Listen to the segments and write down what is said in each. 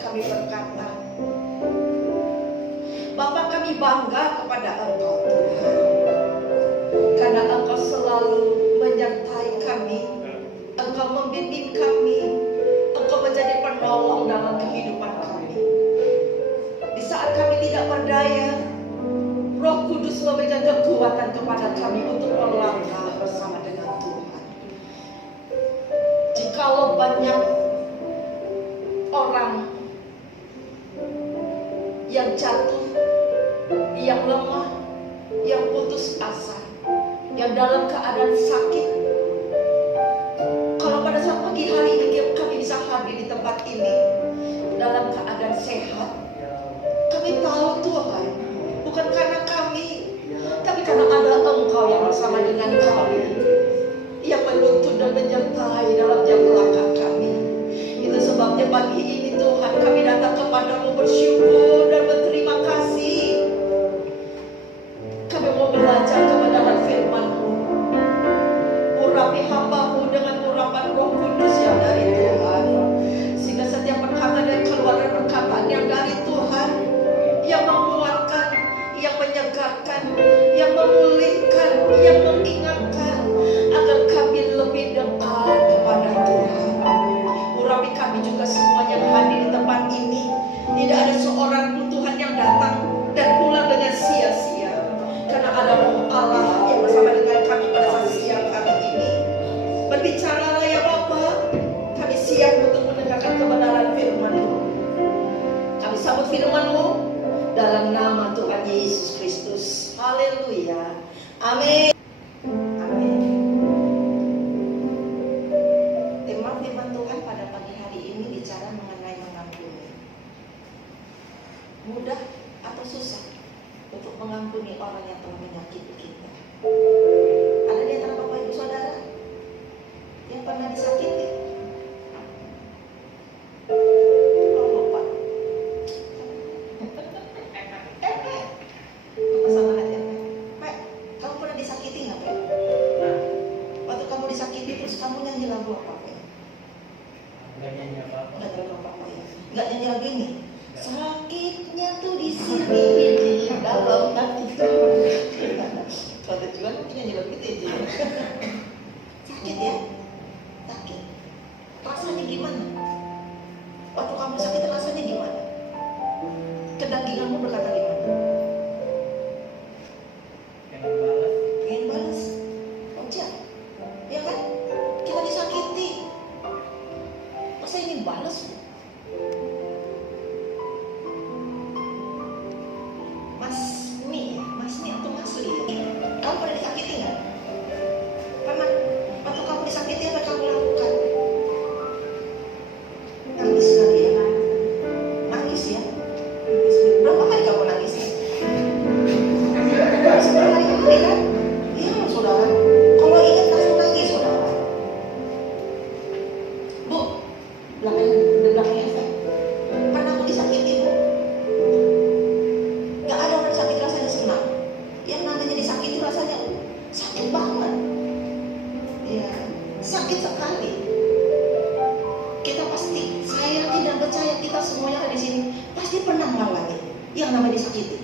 kami berkata, Bapa, kami bangga kepada Engkau Tuhan, karena Engkau selalu menyertai kami, Engkau membimbing kami, Engkau menjadi penolong dalam kehidupan kami. Di saat kami tidak berdaya, Roh Kudus memberikan kekuatan kepada kami untuk melangkah bersama dengan Tuhan. Jikalau banyak orang yang jatuh, yang lemah, yang putus asa, yang dalam keadaan sakit, kalau pada saat pagi hari ini kami bisa hadir di tempat ini dalam keadaan sehat, kami tahu Tuhan, bukan karena kami, tapi karena ada Engkau yang bersama dengan kami, yang menuntun dan menyertai dalam jam langkah kami. Itu sebabnya pagi ini Tuhan, kami datang kepadamu bersyukur dan berterima kasih. Kami mau belajar kebenaran firman-Mu, urapi hamba-Mu dengan urapan Roh Kudus yang dari Tuhan, sehingga setiap perkataan dan keluaran perkataan yang dari Tuhan, yang menguatkan, yang menyegarkan, yang memulihkan, yang mengingatkan, agar kami lebih dekat kepada Tuhan. Urapi kami juga semua yang hadir di tempat ini. Tidak ada seorang pun Tuhan yang datang dan pulang dengan sia-sia, karena ada Roh Allah yang bersama dengan kami pada saat siang hari ini. Berbicaralah ya Bapa, kami siap untuk mendengarkan kebenaran firman-Mu. Kami sambut firman-Mu dalam nama Tuhan Yesus Kristus. Haleluya. Amin. Amin. Tema firman Tuhan pada pagi hari ini bicara mengenai mengampuni. Mudah atau susah untuk mengampuni orang yang telah menyakiti kita? Ada di antara Bapak Ibu Saudara yang pernah disakiti? Nggak nyanyi lagu ini. Sakitnya tuh di sini di dalam hatiku. Kalau tujuan mungkin nyanyi lagu itu aja. Sakit ya, sakit. Rasanya gimana? Waktu kamu sakit rasanya gimana? Kedaginganmu berkata gimana? Pengen balas. Wajar, ya kan? Kita disakiti. Masa ingin balas? Mas atau Mas Li, kamu pernah disakiti nggak? Pernah? Waktu kamu disakiti apa kamu lakukan? Nangis lagi ya? Nangis ya? Berapa kali kamu nangis ya? Sekali kan? Iya saudara. Kalau ingat langsung nangis saudara. Bu, belakangnya saya. Pernah aku disakiti bu? Gak ada orang disakiti rasanya senang. Yang namanya disakiti rasanya sakit banget. Ya, sakit sekali. Kita pasti, saya tidak percaya kita semua yang ada di sini pasti pernah mengalami yang namanya disakiti.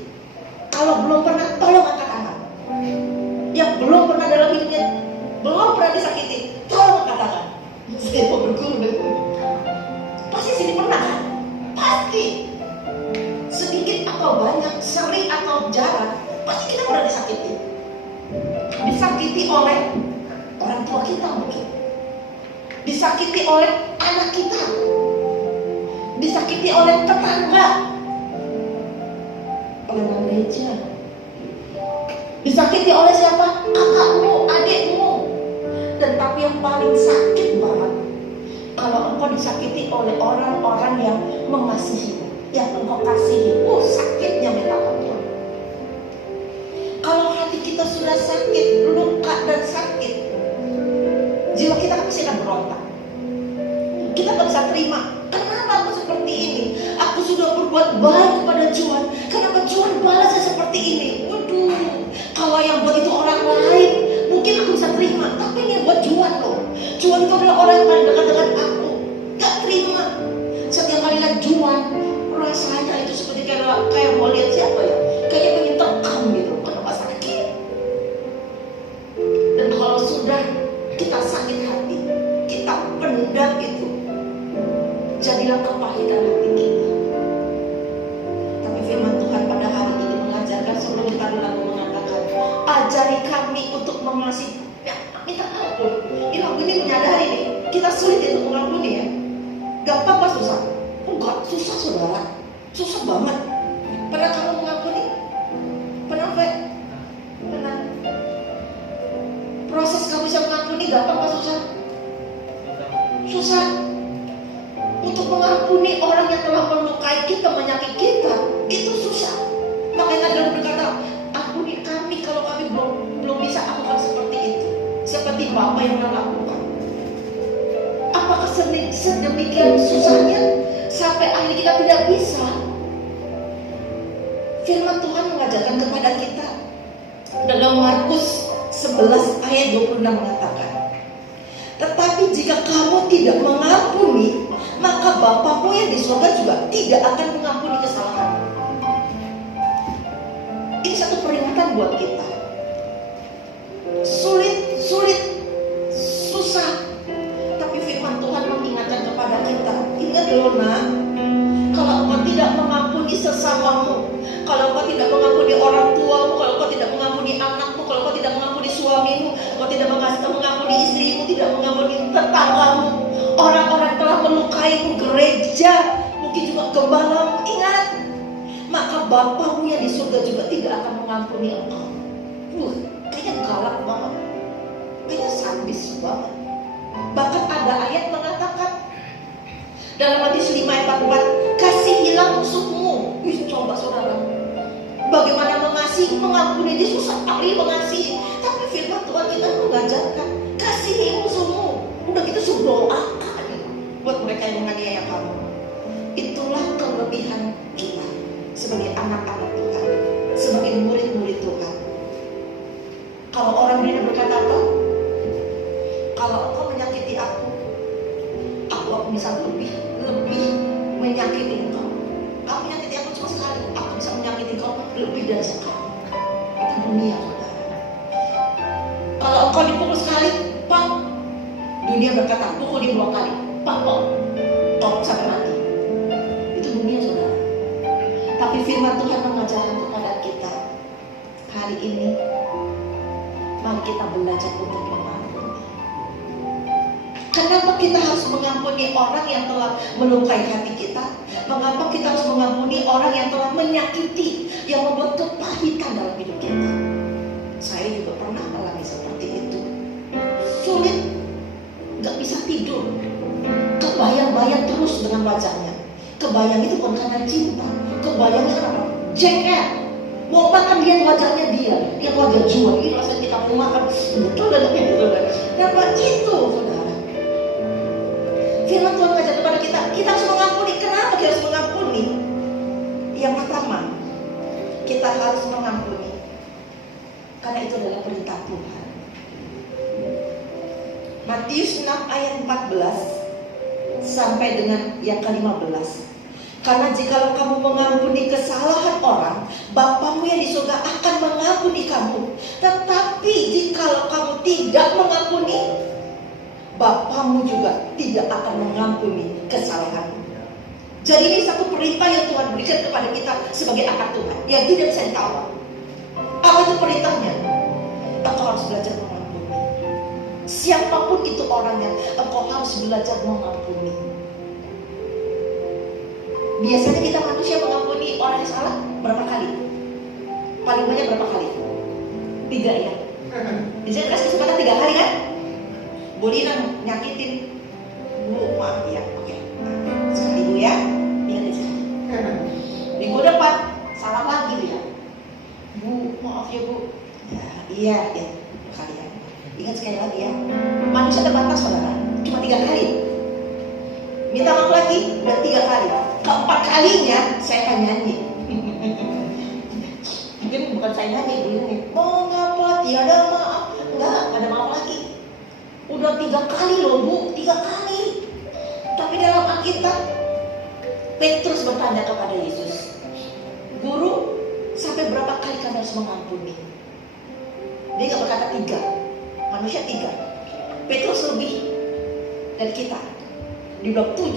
Kalau belum pernah, tolong angkat tangan. Yang belum pernah dalam hidupnya, belum pernah disakiti, tolong angkat tangan. Saya mau berguru dengan pasti sini pernah kan? Pasti. Sedikit atau banyak, sering atau jarang, pasti kita pernah disakiti. Disakiti oleh orang tua kita mungkin. Disakiti oleh anak kita. Disakiti oleh tetangga. Oleh gereja. Disakiti oleh siapa? Kakakmu, adikmu. Dan tapi yang paling sakit banget, kalau engkau disakiti oleh orang-orang yang mengasihimu, yang engkau kasihi. Sakitnya minta ampun. Kalau hati kita sudah sakit, luka dan sakit, jiwa kita pasti akan berontak. Kita gak bisa terima. Kenapa aku seperti ini? Aku sudah berbuat baik kepada Tuhan, kenapa Tuhan balasnya seperti ini? Waduh, kalau yang buat itu orang lain, mungkin aku bisa terima. Tapi ini buat Tuhan loh. Tuhan itu adalah orang yang paling dekat dengan aku. Gak terima. Setiap kali lihat Tuhan kayak mau lihat siapa ya, kayak pengen tekan gitu, kenapa sakit. Dan kalau sudah kita sakit hati, kita pendam itu, jadilah kepahitan hati kita. Tapi firman Tuhan pada hari ini mengajarkan, sebelum kita lalu mengatakan, ajari kami untuk mengasihi, ya, minta ampun. Ini lagu ini menyadari nih, kita sulit itu mengampuni ya. Gampang apa susah? Enggak, susah saudara, susah banget. Pernah kamu mengampuni? Pernah Pak? Pernah. Proses kamu bisa mengampuni gampang apa susah? Susah. Untuk mengampuni orang yang telah melukai kita, menyakiti kita, itu susah. Makanya dalam berkata, ampuni kami kalau kami belum bisa lakukan seperti itu, seperti Bapa yang melakukan. Apakah sedemikian susahnya sampai akhirnya kita tidak bisa? Firman Tuhan mengajarkan kepada kita dalam Markus 11 ayat 26 mengatakan, tetapi jika kamu tidak mengampuni, maka Bapamu yang di surga juga tidak akan mengampuni kesalahan. Ini satu peringatan buat kita. Sulit, susah. Tapi firman Tuhan mengingatkan kepada kita, ingat loh nak, kalau engkau tidak mengampuni sesamamu, kalau engkau tidak mengampuni orang tuamu, kalau engkau tidak mengampuni anakmu, kalau engkau tidak mengampuni suamimu, engkau tidak mengampuni istrimu, tidak mengampuni tetanggamu, orang-orang telah melukaimu, gereja, mungkin juga gembalamu, ingat, maka Bapamu yang di surga juga tidak akan mengampuni engkau. Kayaknya galak banget, kayaknya sadis banget. Bahkan ada ayat mengatakan dalam Matius 5 ayat 44, kasihilah musuhmu. Coba saudara, bagaimana mengasihi, mengampuni, dia susah kali mengasihi. Tapi firman Tuhan kita mengajarkan, kasihi musuhmu. Udah gitu suruh doakan buat mereka yang menganiaya kamu. Itulah kelebihan kita sebagai anak-anak Tuhan, sebagai murid-murid Tuhan. Kalau orang dunia berkata apa? Kalau engkau menyakiti aku bisa lebih menyakiti engkau. Kamu menyakiti aku cuma sekali, aku bisa menyakiti engkau lebih dari sekali. Itu dunia, saudara. Kalau engkau dipukul sekali, Pak, dunia berkata pukul dia 2 kali, Pak, tolong sampai mati. Itu dunia, saudara. Tapi firman Tuhan mengajarkan kepada kita hari ini, mari kita belajar untuk mengampuni. Kenapa kita harus mengampuni orang yang telah melukai hati kita? Mengapa kita harus mengampuni orang yang telah menyakiti, yang membuat kepahitan dalam hidup kita? Saya juga pernah mengalami seperti itu. Sulit, gak bisa tidur, kebayang-bayang terus dengan wajahnya. Kebayang itu bukan karena cinta, kebayangnya karena jengkel. Mau makan dia wajahnya dia wajah jual. Ini rasanya kita mau makan, betul dan betul. Kenapa itu, saudara? Firman Tuhan mengajar kepada kita harus mengampuni. Kenapa kita harus mengampuni? Yang pertama, kita harus mengampuni karena itu adalah perintah Tuhan. Matius 6 ayat 14 sampai dengan yang ke-15. Karena jikalau kamu mengampuni kesalahan orang, Bapamu yang di surga akan mengampuni kamu. Tetapi jikalau kamu tidak mengampuni, Bapamu juga tidak akan mengampuni kesalahanmu. Jadi ini satu perintah yang Tuhan berikan kepada kita sebagai anak Tuhan yang tidak bisa ditawar. Apa itu perintahnya? Engkau harus belajar mengampuni. Siapapun itu orangnya, engkau harus belajar mengampuni. Biasanya kita manusia mengampuni orang yang salah berapa kali? Paling banyak berapa kali? 3 ya. Biasanya kasih kesempatan 3 kali kan? Bu Lina nyakitin, Bu maaf ya, oke. Sekali Bu ya, ingat sekali. Minggu depan salah lagi ya, Bu maaf ya Bu. Ya, iya kalian. Ingat sekali lagi ya. Manusia ada batas saudara, cuma 3 kali. Minta maaf lagi, udah 3 kali. Keempat kalinya saya akan nyanyi. Mungkin bukan saya nyanyi, Bu ini. Mengapa tiada maaf? Enggak ada maaf lagi. Udah 3 kali loh Bu, 3 kali. Tapi dalam Alkitab Petrus bertanya kepada Yesus, Guru, sampai berapa kali kami harus mengampuni? Dia gak berkata 3, manusia 3. Petrus lebih dari kita. Dia bilang 7.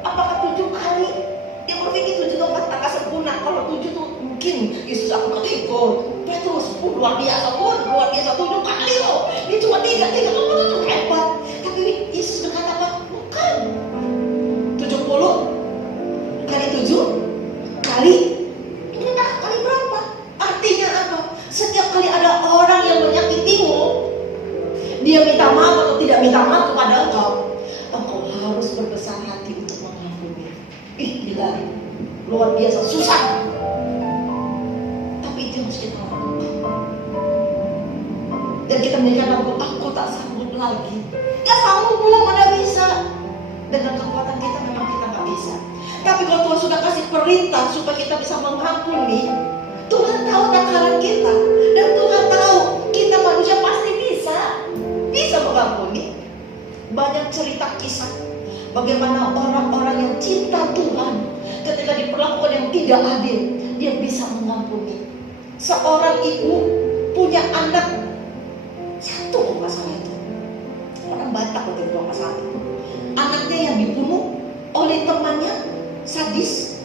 Apakah 7 kali? Dia berpikir 7 itu angka sempurna. Kalau 7 tuh mungkin Yesus aku ketiga. Petrus luar biasa pun, luar biasa 7 kali loh. Dia cuma 3 kamu tuh hebat. Tapi Yesus berkata apa? Bukan 70 kali 7 kali. Ini kali berapa? Artinya apa? Setiap kali ada orang yang menyakitimu, dia minta maaf atau tidak minta maaf kepada engkau, engkau harus berbesar hati untuk mengampuni. Gila, luar biasa, susah. Tapi itu yang harus kita lakukan. Dan kita menjadikan aku tak sanggup lagi. Gak sanggup belum ada bisa. Dengan kekuatan kita memang kita gak bisa. Tapi kalau Tuhan sudah kasih perintah supaya kita bisa mengampuni, Tuhan tahu takaran kita. Dan Tuhan tahu kita manusia pasti bisa mengampuni. Banyak cerita kisah bagaimana orang-orang yang cinta Tuhan ketika diperlakukan yang tidak adil, dia bisa mengampuni. Seorang ibu punya anak 1 masalah itu. Orang Batak waktu itu masalah itu. Anaknya yang dibunuh oleh temannya sadis.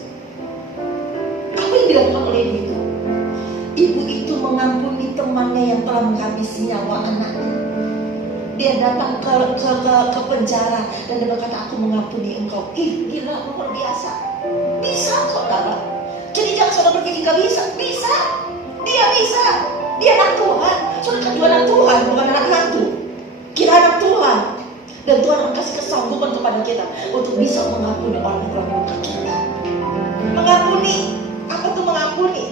Apa yang dilakukan oleh ibu itu? Ibu itu mengampuni temannya yang telah menghabisi nyawa anaknya. Dia datang ke penjara dan dia berkata, aku mengampuni engkau. Gila, luar biasa. Bisa saudara. Jadi jangan saudara berpikir gak bisa. Bisa. Dia bisa. Dia anak Tuhan. Saudara kan juga anak Tuhan, bukan anak hantu. Kita anak Tuhan. Dan Tuhan akan kasih kesanggupan kepada kita untuk bisa mengampuni orang yang telah melukai kita. Mengampuni. Apa itu mengampuni?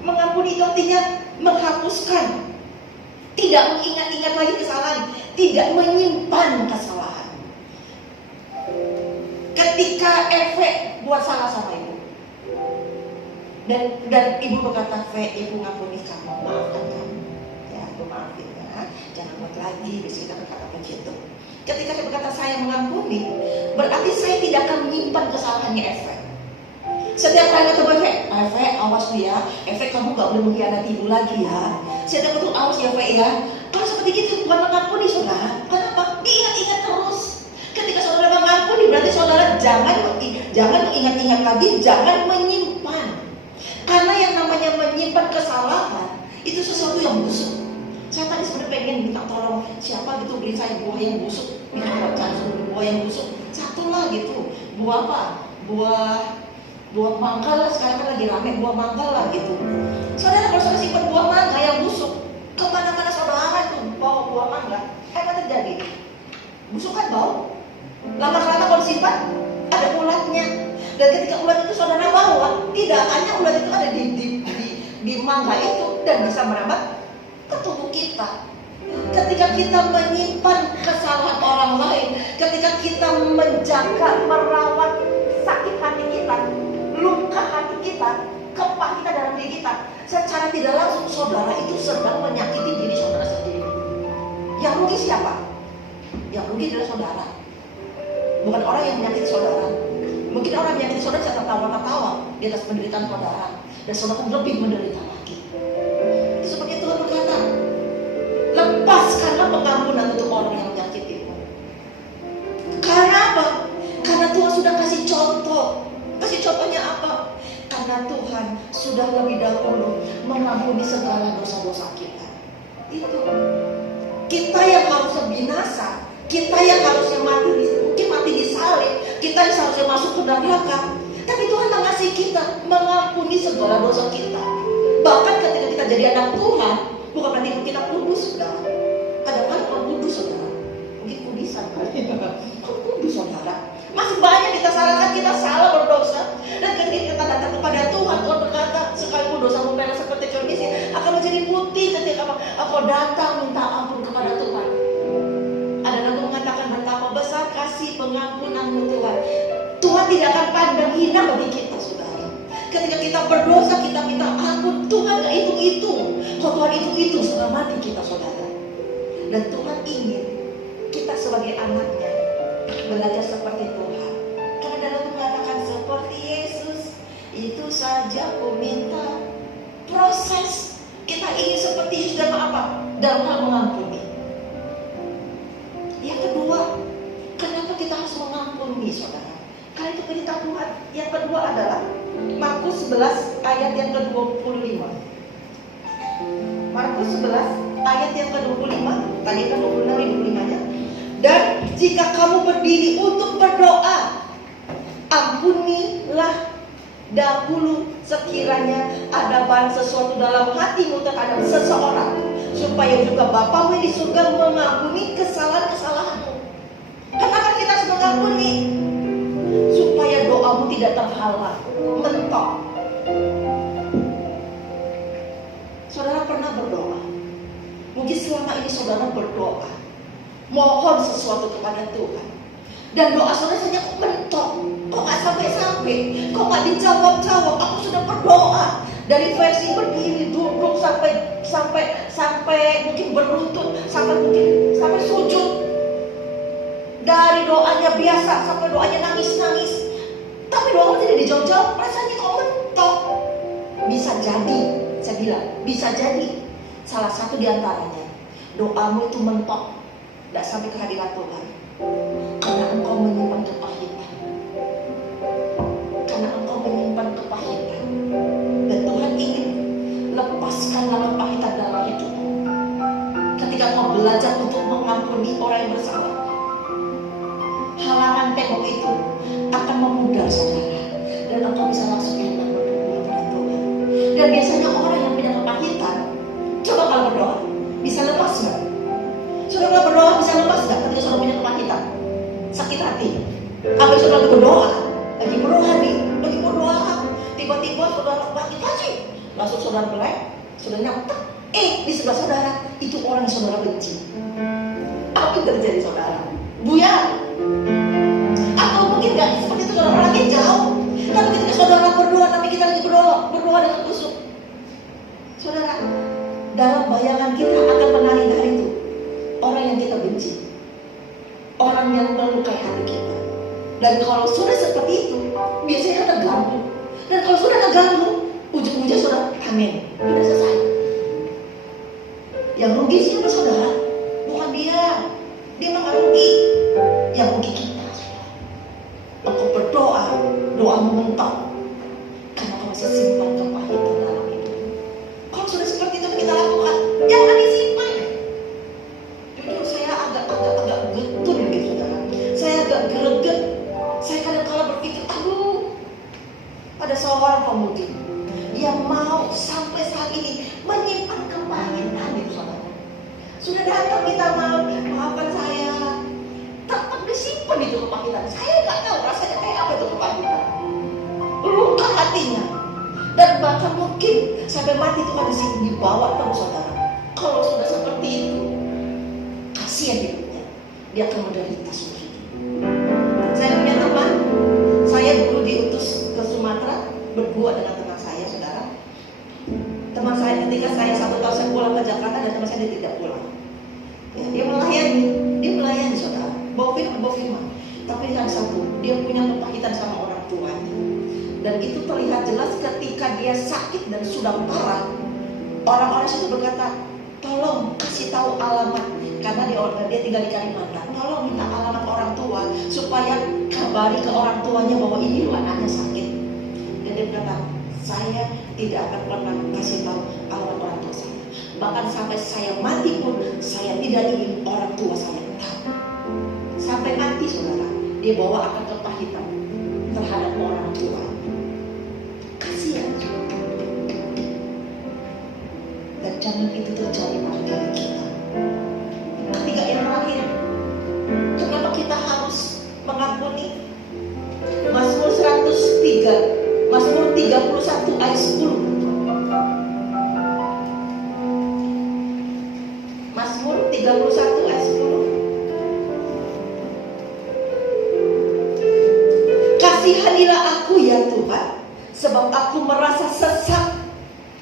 Mengampuni itu artinya menghapuskan. Tidak mengingat-ingat lagi kesalahan, tidak menyimpan kesalahan. Ketika Eve buat salah sama ibu, dan ibu berkata, ibu ngampuni kamu, maafkan kamu, ya aku maafin ya, jangan buat lagi. Bisa kita berkata begitu. Ketika saya berkata saya mengampuni, berarti saya tidak akan menyimpan kesalahannya Eve. Setiap kali ketemu Eve, awas lu ya, Eve kamu gak boleh mengkhianati ibu lagi ya. Setiap ketemu awas ya Eve ya. Kalau seperti itu bukan mengampuni saudara. Kenapa? Diingat-ingat terus. Ketika saudara mengampuni berarti saudara jangan mengingat-ingat lagi, jangan menyimpan. Karena yang namanya menyimpan kesalahan itu sesuatu yang busuk. Saya tadi sebenarnya pengen minta tolong siapa gitu beli saya buah yang busuk. Minta cari buah yang busuk. Satu lah gitu. Buah apa? Buah mangga lah, sekarang kan lagi rame buah mangga lah gitu. Saudara kalau saudara simpan buah mangga yang busuk, kemana-mana saudara itu bawa buah mangga, apa terjadi? Busuk kan bau. Lama-lama kalau simpan ada ulatnya. Dan ketika ulat itu saudara bawa, tidak hanya ulat itu ada di mangga itu dan bisa merambat ke tubuh kita. Ketika kita menyimpan kesalahan orang lain, ketika kita menjaga, merawat sakit hati kita, luka hati kita, kepah kita dalam diri kita, secara tidak langsung saudara itu sedang menyakiti diri saudara sendiri. Yang rugi siapa? Yang rugi adalah saudara, bukan orang yang menyakiti saudara. Mungkin orang yang menyakiti saudara bisa tertawa-tawa di atas penderitaan saudara, dan saudara akan lebih menderita lagi. Itu seperti Tuhan berkata, lepaskanlah pengampunan untuk orang yang menyakitimu. Karena apa? Karena Tuhan sudah kasih contoh. Kasih contohnya apa? Karena Tuhan sudah lebih dahulu mengampuni segala dosa-dosa kita. Itu kita yang harusnya binasa, kita yang harusnya mati di salib, kita yang seharusnya masuk ke neraka. Tapi Tuhan mengasihi kita, mengampuni segala dosa kita. Bahkan ketika kita jadi anak Tuhan, bukan berarti kita kudus, saudara. Kadang-kadang orang kudus, saudara. Mungkin kudisan kali. Kudus, saudara. Masih banyak kita salahkan, kita salah berdosa. Dan ketika kita datang kepada Tuhan, Tuhan berkata, sekalipun dosamu merah seperti kermis akan menjadi putih ketika aku datang minta ampun kepada Tuhan. Ada yang mengatakan betapa besar kasih pengampunanmu Tuhan. Tuhan tidak akan pandang hina bagi kita, saudara. Ketika kita berdosa, kita minta ampun, Tuhan gak hitung-hitung. Kalau Tuhan hitung-hitung, sudah mati kita, saudara. Dan Tuhan ingin kita sebagai anaknya belajar seperti Tuhan. Karena dalam mengatakan seperti Yesus, itu saja dalam hal mengampuni. Yang kedua, kenapa kita harus mengampuni, saudara? Karena itu perintah Tuhan. Yang kedua adalah Markus 11 ayat yang ke-25. Markus 11 ayat yang ke-25. Tadi kan 26-25-nya. Dan jika kamu berdiri untuk berdoa, ampunilah dahulu sekiranya ada barang sesuatu dalam hatimu terhadap seseorang, supaya juga Bapamu yang di surga mengampuni kesalahan-kesalahanmu. Kenapa kita harus mengampuni? Supaya doamu tidak terhalang, mentok. Saudara pernah berdoa? Mungkin selama ini saudara berdoa, mohon sesuatu kepada Tuhan, dan doa saudara saja kok mentok, kok gak sampai-sampai, kok gak dijawab-jawab. Aku sudah berdoa dari versi berdiri, duduk, sampai mungkin berlutut, sampai sujud, dari doanya biasa sampai doanya nangis-nangis, tapi doa tidak dijawab-jawab. Rasanya kok mentok. Bisa jadi, saya bilang, bisa jadi salah satu diantaranya doamu itu mentok, tidak sampai ke hadirat Tuhan, karena engkau menyimpan kepahitan. Karena engkau menyimpan kepahitan, dan Tuhan ingin lepaskanlah kepahitan dalam hidupmu. Ketika engkau belajar untuk mengampuni orang yang bersalah, halangan tembok itu akan memudar, saudara, dan engkau bisa langsung enak berdoa kepada Tuhan. Dan biasanya orang yang punya kepahitan, coba kalau berdoa bisa lepas nggak? Saudara berdoa bisa lepas nggak ketika saudara punya kepahitan, sakit hati? Apa saudara lagi berdoa, lagi berdoa, tiba-tiba saudara sakit hati, langsung saudara melek, saudara nyatet, di sebelah saudara itu orang yang saudara benci. Apa yang terjadi, saudara? Buyar. Atau mungkin nggak seperti itu, saudara orangnya jauh, tapi ketika saudara berdoa, tapi kita lagi berdoa dengan kusuk, saudara, dalam bayangan kita akan menari-nari itu orang yang kita benci, orang yang melukai hati kita. Dan kalau sudah seperti itu, biasanya kan terganggu. Dan kalau sudah terganggu, ujung-ujungnya sudah amin, sudah selesai. Yang rugi siapa, saudara? Bukan dia memang gak rugi. Yang rugi kita, saudara. Engkau berdoa, doamu mentok, karena kau masih simpan kepahitan dalam hidup. Kalau sudah seperti itu kita lakukan, jangan disimpan. Jujur saya agak getun gitu, saudara. Saya agak greget. Saya kadang-kala berpikir, ada seorang pemudi yang mau sampai saat ini menyimpan kepahitan itu, saudara. Sudah datang minta maaf, maafkan saya, tetap disimpan itu kepahitan. Saya nggak tahu rasanya kayak apa itu kepahitan. Luka hatinya, dan bahkan mungkin sampai mati itu kan di sini dibawa terus, saudara. Kalau sudah seperti itu, kasihan hidupnya, dia akan menderita seumur hidup. Saya punya teman, saya dulu diutus ke Sumatera berdua dengan teman saya, saudara. Teman saya ketika saya 1 tahun saya pulang ke Jakarta, dan teman saya tidak pulang. Ya, dia melayani, saudara. Bawa firman. Tapi yang satu, dia punya kepahitan sama orang tuanya. Dan itu terlihat jelas ketika dia sakit dan sudah parah. Orang-orang situ berkata, tolong kasih tahu alamat, karena dia tinggal di Kalimantan. Tolong minta alamat orang tua supaya kabari ke orang tuanya bahwa ini anaknya sakit. Dan dia berkata, saya tidak akan pernah kasih tahu alamat orang tua saya. Bahkan sampai saya mati pun saya tidak ingin orang tua saya tahu. Sampai mati, saudara, dia bawa akan kepahitan terhadap orang tua. Kasihan. Dan jangan itu terjadi pada diri kita. Ketiga, yang terakhir, kenapa kita harus mengampuni? Mazmur 31 ayat 10. Mazmur 31 ayat 10. Kasihanilah aku ya Tuhan, sebab aku merasa sesak.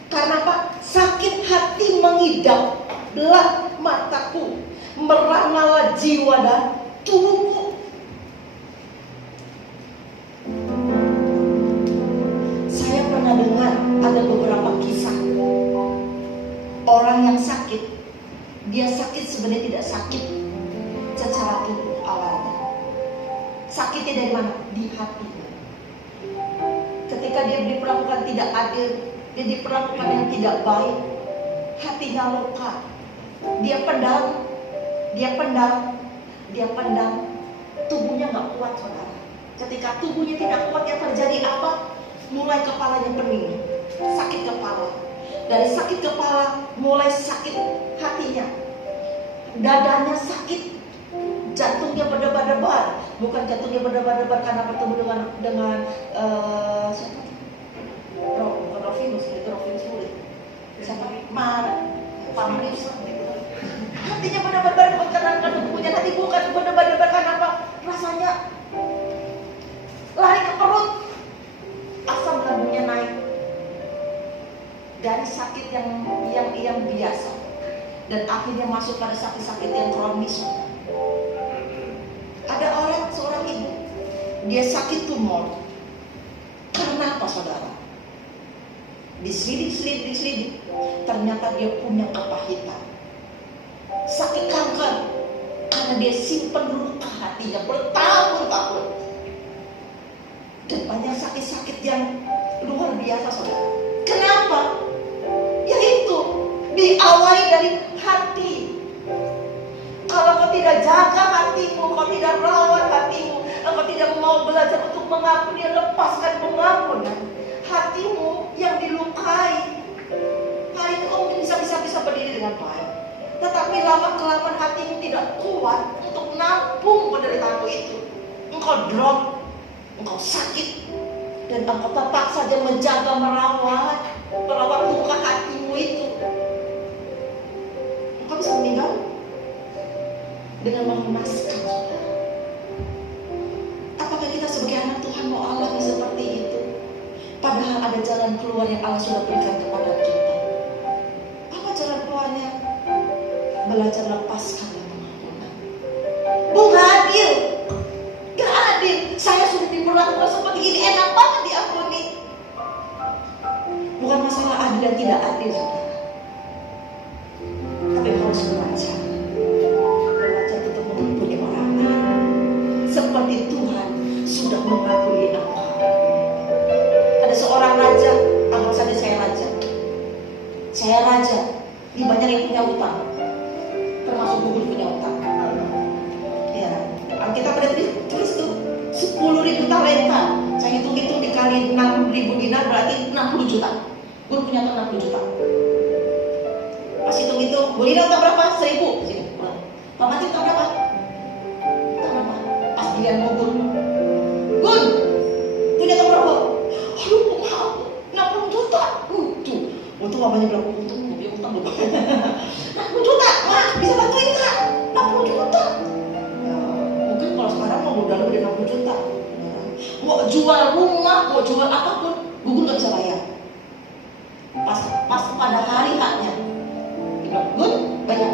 Karena apa? Sakit hati mengidap belah mataku, meranalah jiwa dan tubuhku. Saya pernah dengar ada beberapa kisah orang yang sakit, Dia sakit sebenarnya tidak sakit secara tubuh awalnya. Sakitnya dari mana? Di hatinya. Ketika dia diperlakukan tidak adil, dia diperlakukan yang tidak baik, hatinya luka. Dia pendam, tubuhnya nggak kuat, saudara. Ketika tubuhnya tidak kuat, yang terjadi apa? Mulai kepalanya pening, sakit kepala. Dari sakit kepala mulai sakit hatinya, dadanya sakit, jantungnya berdebar-debar. Bukan jantungnya berdebar-debar karena bertemu dengan siapa? Bukan Rofinus, itu Rofinus murid. Siapa? Marius. Hatinya berdebar-debar bukan karena tubuhnya, hati bukan berdebar-debar karena apa? Rasanya lari ke perut, asam lambungnya naik. Dari sakit yang biasa dan akhirnya masuk pada sakit-sakit yang kronis. Ada seorang ibu, dia sakit tumor. Karena apa, saudara? Diselidik, ternyata dia punya kepahitan. Sakit kanker karena dia simpen luka hatinya bertahun-tahun. Dan banyak sakit-sakit yang luar biasa, saudara. Kenapa? Yaitu diawali dari hati. Kalau kau tidak jaga hatimu, kau tidak rawat hatimu, kau tidak mau belajar untuk mengampuni, lepaskan pengampunan, hatimu yang dilukai, hari ini kau mungkin bisa berdiri dengan baik, tetapi lama-kelamaan hatimu tidak kuat untuk menampung penderitaanmu itu. Engkau drop, engkau sakit, dan engkau tetap saja menjaga, merawat luka hatimu itu. Engkau bisa meninggal dengan mengenaskan. Apakah kita sebagai anak Tuhan mau alami seperti itu? Padahal ada jalan keluar yang Allah sudah berikan kepada kita. Apa jalan keluarnya? Belajar lepaskan pengampunan. Bukan adil, gak adil. Saya sudah diperlakukan seperti ini, enak banget diampuni. Bukan masalah adil dan tidak adil, saudara. Tapi harus belajar untuk mengampuni orang lain seperti Tuhan sudah mengampuni engkau. Ada seorang raja, anggap saja saya raja. Ini banyak yang punya utang, termasuk gugur punya utang. Ya, Alkitab ada tulis tuh 10.000 talenta. Saya hitung-hitung dikali 60.000 dinar berarti 60 juta. Guru punya utang 60 juta. Pas hitung-hitung, Bu Lina utang berapa? 1.000. Sini, pulang. Pak Mati utang berapa? Utang berapa? Pas giliran gugur. Gun, punya utang berapa? Aduh, maaf, 60 juta. Tuh, untung mamanya bilang, untung gue punya utang berapa? 60 juta, Ma, bisa bantuin nggak? 60 juta. Ya, mungkin kalau sekarang mau udah lebih dari 60 juta. Mau jual rumah, mau jual apapun, gugur nggak bisa bayar. Pas pada hari haknya, dia bilang, Gun, bayar.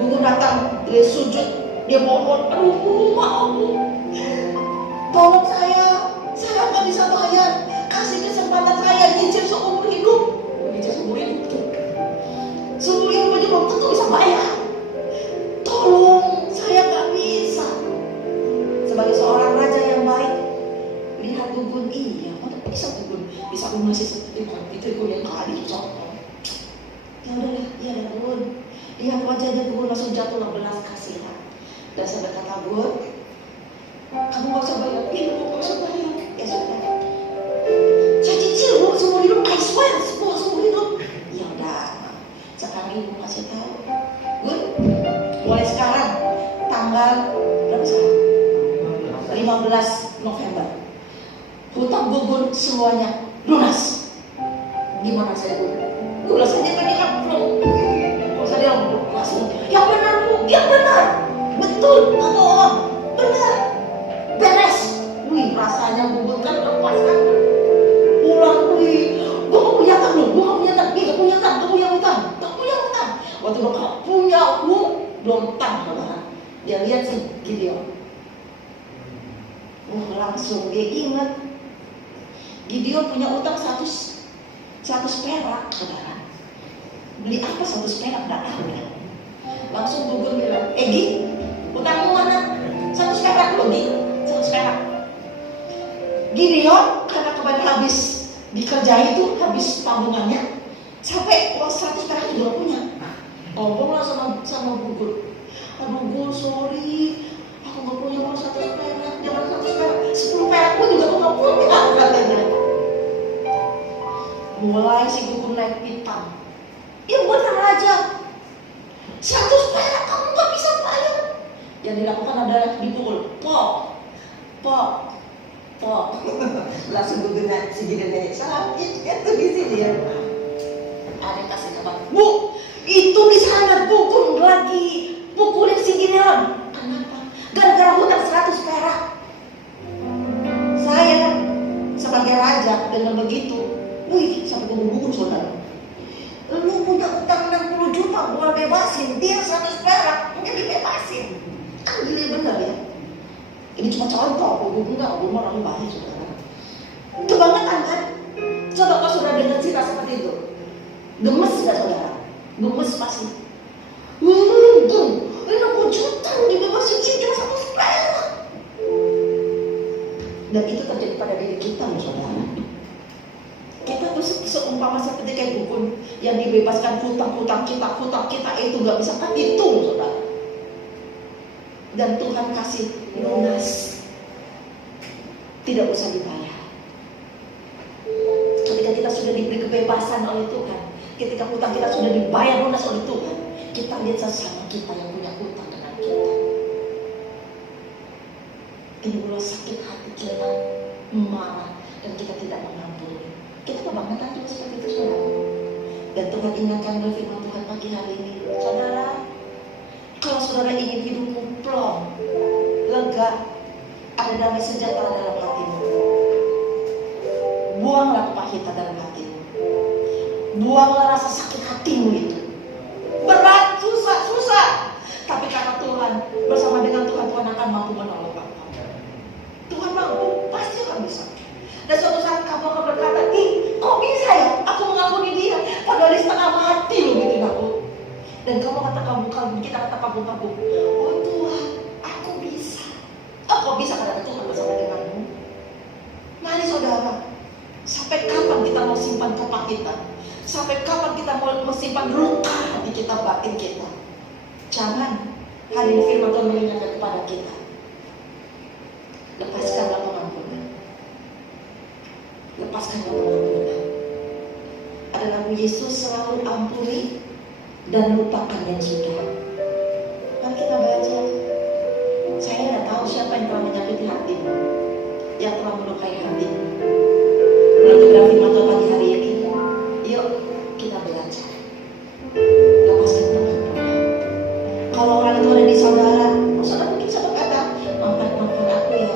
Gugur datang, dia sujud, dia mohon, aduh, maaf, tolong saya nggak bisa bayar, kasih kesempatan saya nyicil seumur hidup. Nyicil seumur hidup tuh, seumur hidup aja belum tentu bisa bayar. Tolong, saya nggak bisa. Sebagai seorang raja yang baik, lihat gugur, iya, mana bisa gugur, bisa masih seperti itu yang kali soal. Ya udahlah, iya ada gugur. Lihat wajahnya gugur langsung jatuh belas kasihan. Dan saya berkata, Gun, kamu gak usah bayar. Iya, kamu gak usah bayar. Ya sudah. Saya cicil bu, seumur hidup. I swear, seumur hidup. Ya udah. Sekarang ibu kasih tahu, Gun, mulai sekarang tanggal berapa sekarang? 15 November. Hutang gugur semuanya lunas. Gimana saya Gun? Gue rasanya mendingan belum. Kalau saya langsung, yang benar bu, yang benar. Betul, nggak bohong, benar, beres. Wih, rasanya gugur kan, lepas kan, pulang. Wih, gue gak punya utang loh, gue gak punya utang, gak punya utang. Waktu gue gak punya uang, belum utang, saudara. Dia lihat sih, Gideon. Langsung dia ingat, Gideon punya utang 100 perak, saudara. Beli apa 100 perak? Gak ada. Langsung gugur bilang, Gi, utangmu mana? 100 perak loh Gi, 100 perak. Gideon karena kemarin habis dikerjai itu, habis tabungannya, sampai uang 100 perak juga gak punya. Ngomonglah sama gugur, aduh Gur, sorry, aku gak punya uang 100 perak, jangan 100 perak, 10 perak pun juga aku gak punya, katanya. Mulai si gugur naik pitam. Ya benar aja, 100 perak kamu gak bisa bayar. Yang dilakukan adalah dipukul, pok. Langsung gugur naik, si Gideon sakit, itu di sini ya. Ada kasih kabar, Bu, itu di sana pukul lagi, pukulin si Gideon. Kenapa? Gara-gara hutang 100 perak. Saya sebagai raja dengan begitu, wih, sampai gugur saudara. Lu punya utang 60 juta, gua bebasin, dia 100 perak, mungkin dibebasin. Kan gila bener ya. Ini cuma contoh, gue enggak, gue mau orang baik saudara. Kebangetan kan? Coba kalau saudara dengar cerita seperti itu, gemes gak saudara? Gemes pasti. Tuh, 60 juta dibebasin, ini cuma 100 perak. Dan itu terjadi pada diri kita loh saudara. Kita tuh seumpama seperti kayak dukun yang dibebaskan hutang kita itu gak bisa terhitung saudara. Dan Tuhan kasih lunas, tidak usah dibayar. Ketika kita sudah diberi kebebasan oleh Tuhan, ketika hutang kita sudah dibayar lunas oleh Tuhan, kita lihat sesama kita yang punya hutang dengan kita. Ini mulai sakit hati kita, marah, dan kita tidak mengampuni. Kita kebangetan juga seperti itu saudara. Dan Tuhan ingatkan oleh firman Tuhan pagi hari ini, saudara, kalau saudara ingin hidupmu plong, lega, ada damai sejahtera dalam hatimu, buanglah kepahitan dalam hatimu, buanglah rasa sakit hatimu itu. Berat, susah, tapi karena Tuhan, bersama dengan Tuhan akan mampu menolong engkau. Tuhan mampu, pasti akan bisa. Dan suatu saat kamu akan berkata, kok bisa ya aku mengampuni dia, padahal di setengah mati loh bikin aku. Dan kita kata kabur, oh Tuhan, aku bisa. Kok bisa karena Tuhan bersama denganmu. Mari saudara, sampai kapan kita mau simpan kepahitan? Sampai kapan kita mau simpan luka di kita, batin kita? Jangan. Hari ini firman Tuhan mengingatkan kepada kita, lepaskanlah pengampunan. Lepaskanlah pengampunan. Adalah Yesus selalu ampuni dan lupakan yang sudah. Mari kita baca. Saya tidak tahu siapa yang telah menyakiti hatimu, yang telah melukai hatimu. Melanjutkan firman Tuhan pagi hari ini. Yuk kita belajar. Lepaskan pengampunan. Kalau orang itu ada di saudara, saudara mungkin bisa berkata, maafkan aku ya.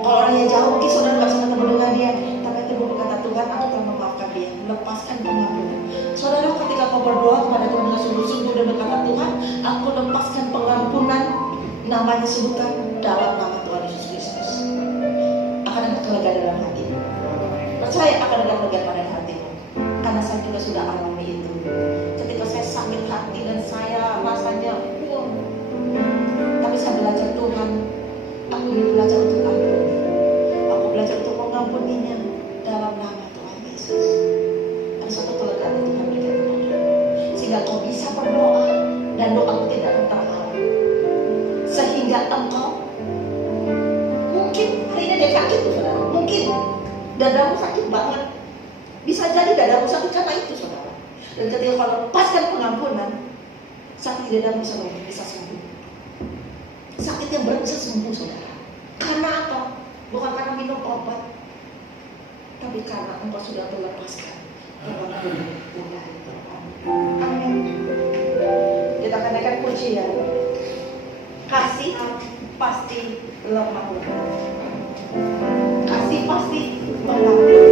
Kalau orangnya jauh, mungkin saudara nggak bisa ketemu dengan dia, tapi itu berkata, Tuhan, aku telah memaafkan dia. Lepaskan pengampunan. Saudara, ketika kau berdoa kepada Tuhan dengan sungguh-sungguh dan berkata, Tuhan, aku lepaskan pengampunan, namanya sebutkan dalam nama Tuhan Yesus Kristus, akan ada kelega dalam hatimu. Percaya akan ada kelega pada hatimu, karena saya juga sudah alami itu. Ketika saya sakit hati dan saya rasanya tapi saya belajar Tuhan, aku ingin belajar untuk ampuni. Aku belajar untuk mengampuninya dalam nama Tuhan Yesus. Ada satu kelegaan yang Tuhan berikan kepada, sehingga kau bisa berdoa dan doamu tidak akan terhalang. Sehingga engkau mungkin hari ini ada sakit tuh saudara, mungkin dadamu sakit banget, bisa jadi dadamu sakit karena itu saudara. Dan ketika kau lepaskan pengampunan, sakit di dadamu bisa sembuh. Sakit yang berat bisa sembuh saudara. Karena apa? Bukan karena minum obat, tapi karena engkau sudah terlepaskan pengampunan. Amin. Kita akan naikkan pujian. Kasih pasti lemah lembut. Kasih pasti mengampuni.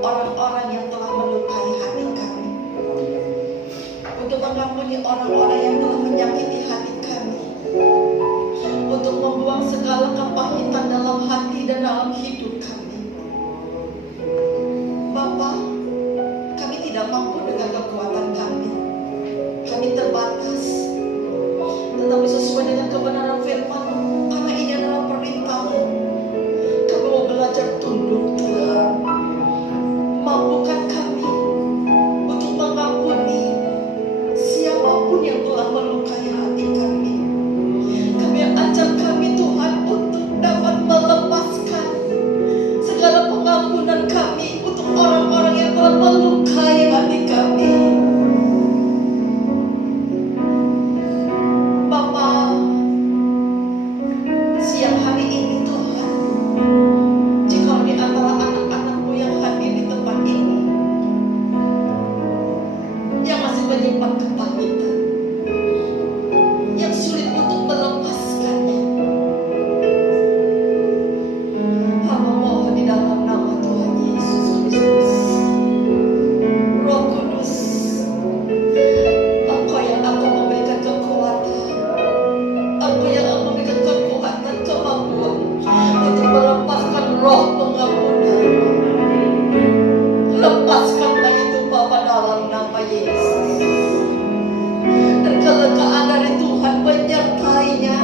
orang-orang yang telah melukai hati kami, untuk mengampuni orang-orang yang telah menyakiti hati kami, untuk membuang segala kepahitan dalam hati dan dalam hidup kami. Bapa, kami tidak mampu dengan kekuatan kami. Kami terbatas. Tetapi sesuai dengan kebenaran firman-Mu, karena ini adalah perintah-Mu, kami mau belajar tunduk, Tuhan. Mampukan kami untuk mengampuni siapapun yang telah melukai hati kami. Kami ajar kami, Tuhan, untuk dapat melepaskan segala pengampunan kami untuk orang-orang yang telah melukai hati kami. Bapa, siang hari ini Tuhan, jika di antara anak-anak-Mu yang hadir di tempat ini, yang masih menyimpan kepahitan, yang sulit untuk melepaskannya, hamba mohon di dalam nama Tuhan Yesus Kristus, Roh Kudus, Engkau yang akan memberikan kekuatan, Engkau yang akan memberikan kekuatan, kemampuan untuk melepaskan roh pengampunan. Lepaskanlah itu Bapa dalam nama Yesus. Dan kelegaan dari Tuhan menyertainya.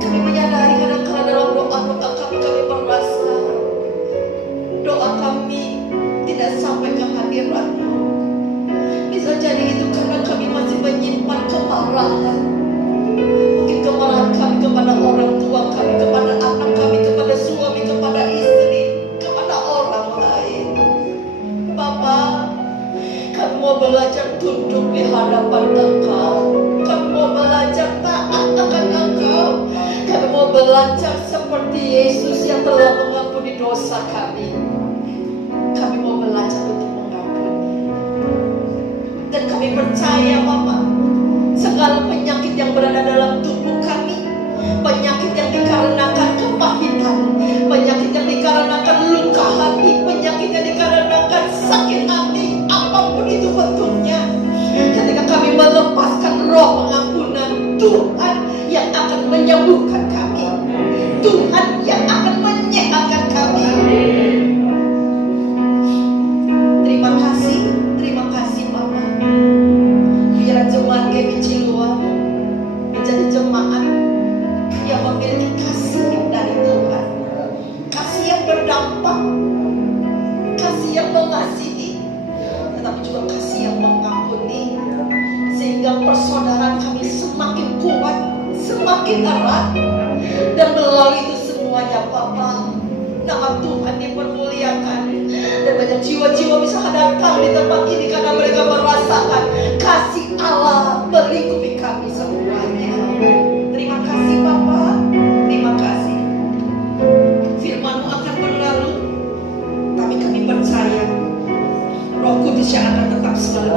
Kami menyadari kadang-kadang dalam doa-doa kami merasa doa kami tidak sampai ke hadirat-Mu. Bisa jadi itu karena kami masih menyimpan kemarahan. Mungkin kemarahan kami kepada orang tua kami, kepada anak kami, kepada suami, kepada istri, kepada orang lain. Bapa, kami mau belajar tunduk di hadapan Engkau. Kami mau belajar taat akan Engkau. Kami mau belajar seperti Yesus yang telah mengampuni dosa kami. Kami mau belajar untuk mengampuni. Dan kami percaya Bapa, segala penyakit yang berada dalam tubuh kami, penyakit yang dikarenakan kepahitan, penyakit yang dikarenakan luka hati, penyakit yang dikarenakan sakit hati, apapun itu bentuknya, ketika kami melepaskan roh pengampunan, Tuhan yang akan menyembuhkan kami, Tuhan yang akan menyehatkan kami. Terima kasih Bapa. Biar jemaat kami Cilua menjadi jemaat yang memiliki kasih dari Tuhan, kasih yang berdampak, kasih yang mengasihi, tetapi juga kasih yang mengampuni, sehingga persaudaraan kami semakin kuat, semakin erat. Dan melalui itu semuanya Bapa, nama Tuhan dipermuliakan, dan banyak jiwa-jiwa bisa datang di tempat ini karena mereka merasakan kasih Allah melingkupi kami semuanya. Terima kasih Bapa, terima kasih. Firman-Mu akan berlalu, tapi kami percaya Roh Kudus yang akan tetap selalu